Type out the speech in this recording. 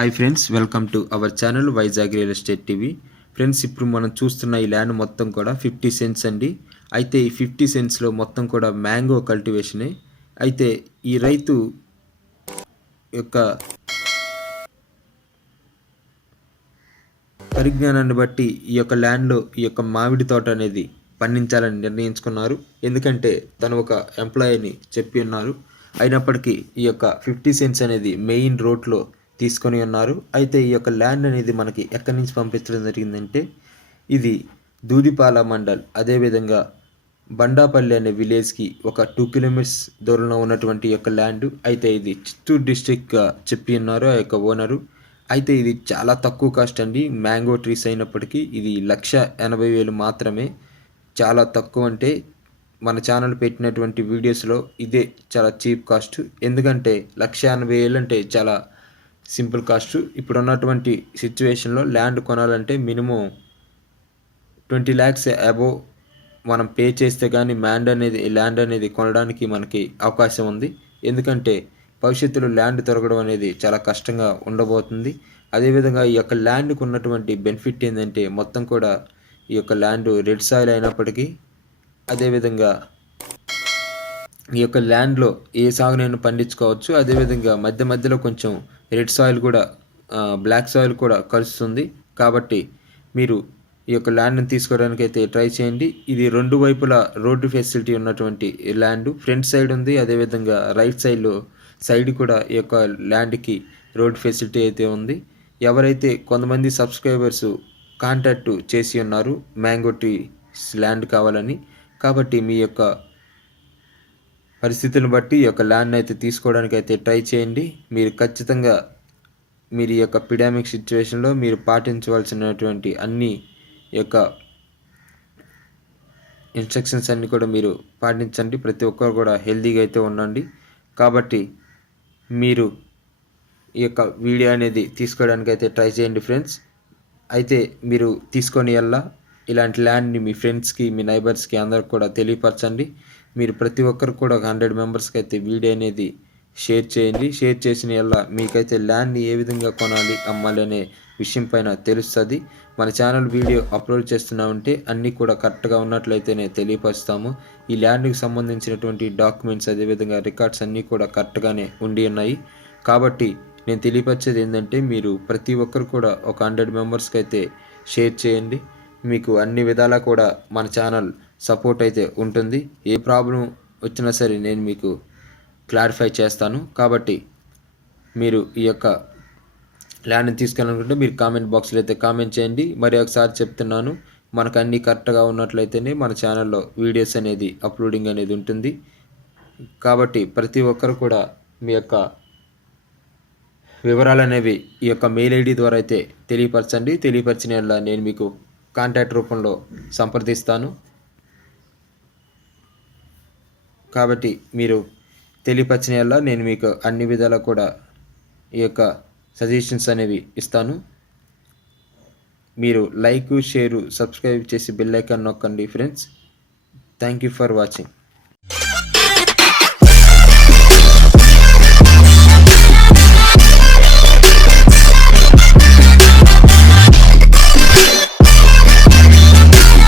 Hi friends welcome to our channel Vizag real estate TV friends ఇప్పుడు మనం చూస్తున్న ఈ ల్యాండ్ మొత్తం కూడా ఫిఫ్టీ సెంట్స్ అండి. అయితే ఈ ఫిఫ్టీ సెంట్స్లో మొత్తం కూడా మ్యాంగో కల్టివేషనే అయితే ఈ రైతు యొక్క పరిజ్ఞానాన్ని బట్టి ఈ యొక్క ల్యాండ్లో ఈ యొక్క మామిడి తోట అనేది పండించాలని నిర్ణయించుకున్నారు. ఎందుకంటే తను ఒక ఎంప్లాయీని చెప్పి ఉన్నారు. అయినప్పటికీ ఈ యొక్క ఫిఫ్టీ సెంట్స్ అనేది మెయిన్ రోడ్లో తీసుకొని ఉన్నారు. అయితే ఈ యొక్క ల్యాండ్ అనేది మనకి ఎక్కడి నుంచి పంపించడం జరిగిందంటే ఇది దూదిపాల మండల్. అదేవిధంగా బండాపల్లి అనే విలేజ్కి ఒక టూ కిలోమీటర్స్ దూరంలో ఉన్నటువంటి యొక్క ల్యాండ్. అయితే ఇది చిత్తూరు డిస్టిక్గా చెప్పి ఉన్నారు ఆ యొక్క ఓనరు అయితే ఇది చాలా తక్కువ కాస్ట్ అండి. మ్యాంగో ట్రీస్ అయినప్పటికీ ఇది లక్ష ఎనభై వేలు మాత్రమే. చాలా తక్కువ అంటే మన ఛానల్ పెట్టినటువంటి వీడియోస్లో ఇదే చాలా చీప్ కాస్ట్ ఎందుకంటే లక్ష ఎనభై వేలు అంటే చాలా సింపుల్ కాస్ట్. ఇప్పుడు ఉన్నటువంటి సిచ్యువేషన్లో ల్యాండ్ కొనాలంటే మినిమం ట్వంటీ ల్యాక్స్ అబోవ్ మనం పే చేస్తే కానీ ల్యాండ్ అనేది ల్యాండ్ అనేది కొనడానికి మనకి అవకాశం ఉంది. ఎందుకంటే భవిష్యత్తులో ల్యాండ్ దొరకడం అనేది చాలా కష్టంగా ఉండబోతుంది. అదేవిధంగా ఈ యొక్క ల్యాండ్కు ఉన్నటువంటి బెనిఫిట్ ఏంటంటే మొత్తం కూడా ఈ యొక్క ల్యాండ్ రెడ్ సాయిల్ అయినప్పటికీ అదేవిధంగా ఈ యొక్క ల్యాండ్లో ఏ సాగునైనా పండించుకోవచ్చు అదేవిధంగా మధ్య మధ్యలో కొంచెం రెడ్ సాయిల్ కూడా బ్లాక్ సాయిల్ కూడా కలుస్తుంది. కాబట్టి మీరు ఈ యొక్క ల్యాండ్ని తీసుకోవడానికి అయితే ట్రై చేయండి. ఇది రెండు వైపులా రోడ్డు ఫెసిలిటీ ఉన్నటువంటి ల్యాండ్. ఫ్రంట్ సైడ్ ఉంది అదేవిధంగా రైట్ సైడ్లో సైడ్ కూడా ఈ యొక్క ల్యాండ్కి రోడ్ ఫెసిలిటీ అయితే ఉంది. ఎవరైతే కొంతమంది సబ్స్క్రైబర్స్ కాంటాక్ట్ చేసి ఉన్నారు మ్యాంగో ట్రీ ల్యాండ్ కావాలని కాబట్టి మీ యొక్క పరిస్థితులను బట్టి ఈ యొక్క ల్యాండ్ అయితే తీసుకోవడానికి అయితే ట్రై చేయండి. మీరు ఖచ్చితంగా మీరు ఈ యొక్క పిడామిక్ సిచ్యువేషన్లో మీరు పాటించవలసినటువంటి అన్ని యొక్క ఇన్స్ట్రక్షన్స్ అన్నీ కూడా మీరు పాటించండి. ప్రతి ఒక్కరు కూడా హెల్తీగా అయితే ఉండండి. కాబట్టి మీరు ఈ యొక్క వీడియో అనేది తీసుకోవడానికి అయితే ట్రై చేయండి ఫ్రెండ్స్ అయితే మీరు తీసుకొని వెళ్ళా ఇలాంటి ల్యాండ్ని మీ ఫ్రెండ్స్కి మీ నైబర్స్కి అందరికి కూడా తెలియపరచండి. మీరు ప్రతి ఒక్కరు కూడా ఒక హండ్రెడ్ మెంబర్స్కి అయితే వీడియో అనేది షేర్ చేయండి. షేర్ చేసిన వల్ల మీకైతే ల్యాండ్ని ఏ విధంగా కొనాలి అమ్మాలి అనే విషయం పైన తెలుస్తుంది. మన ఛానల్ వీడియో అప్లోడ్ చేస్తున్నామంటే అన్నీ కూడా కరెక్ట్గా ఉన్నట్లయితేనే తెలియపరుస్తాము. ఈ ల్యాండ్కి సంబంధించినటువంటి డాక్యుమెంట్స్ అదేవిధంగా రికార్డ్స్ అన్నీ కూడా కరెక్ట్గానే ఉండి ఉన్నాయి. కాబట్టి నేను తెలియపరిచేది ఏంటంటే మీరు ప్రతి ఒక్కరు కూడా ఒక హండ్రెడ్ మెంబర్స్కి అయితే షేర్ చేయండి. మీకు అన్ని విధాలా కూడా మన ఛానల్ సపోర్ట్ అయితే ఉంటుంది. ఏ ప్రాబ్లం వచ్చినా సరే నేను మీకు క్లారిఫై చేస్తాను. కాబట్టి మీరు ఈ యొక్క ల్యాండ్ని తీసుకెళ్ళాలనుకుంటే మీరు కామెంట్ బాక్స్లో అయితే కామెంట్ చేయండి. మరి ఒకసారి చెప్తున్నాను మనకు అన్నీ కరెక్ట్గా ఉన్నట్లయితేనే మన ఛానల్లో వీడియోస్ అనేది అప్లోడింగ్ అనేది ఉంటుంది. కాబట్టి ప్రతి ఒక్కరు కూడా మీ యొక్క వివరాలు అనేవి ఈ యొక్క మెయిల్ ఐడి ద్వారా అయితే తెలియపరచండి. తెలియపరిచిన నేను మీకు కాంటాక్ట్ రూపంలో సంప్రదిస్తాను. కాబట్టి మీరు తెలియపరిచిన నేను మీకు అన్ని విధాలా కూడా ఈ యొక్క సజెషన్స్ అనేవి ఇస్తాను. మీరు లైక్ షేరు సబ్స్క్రైబ్ చేసి బెల్ ఐకాన్ నొక్కండి friends. Thank you for watching.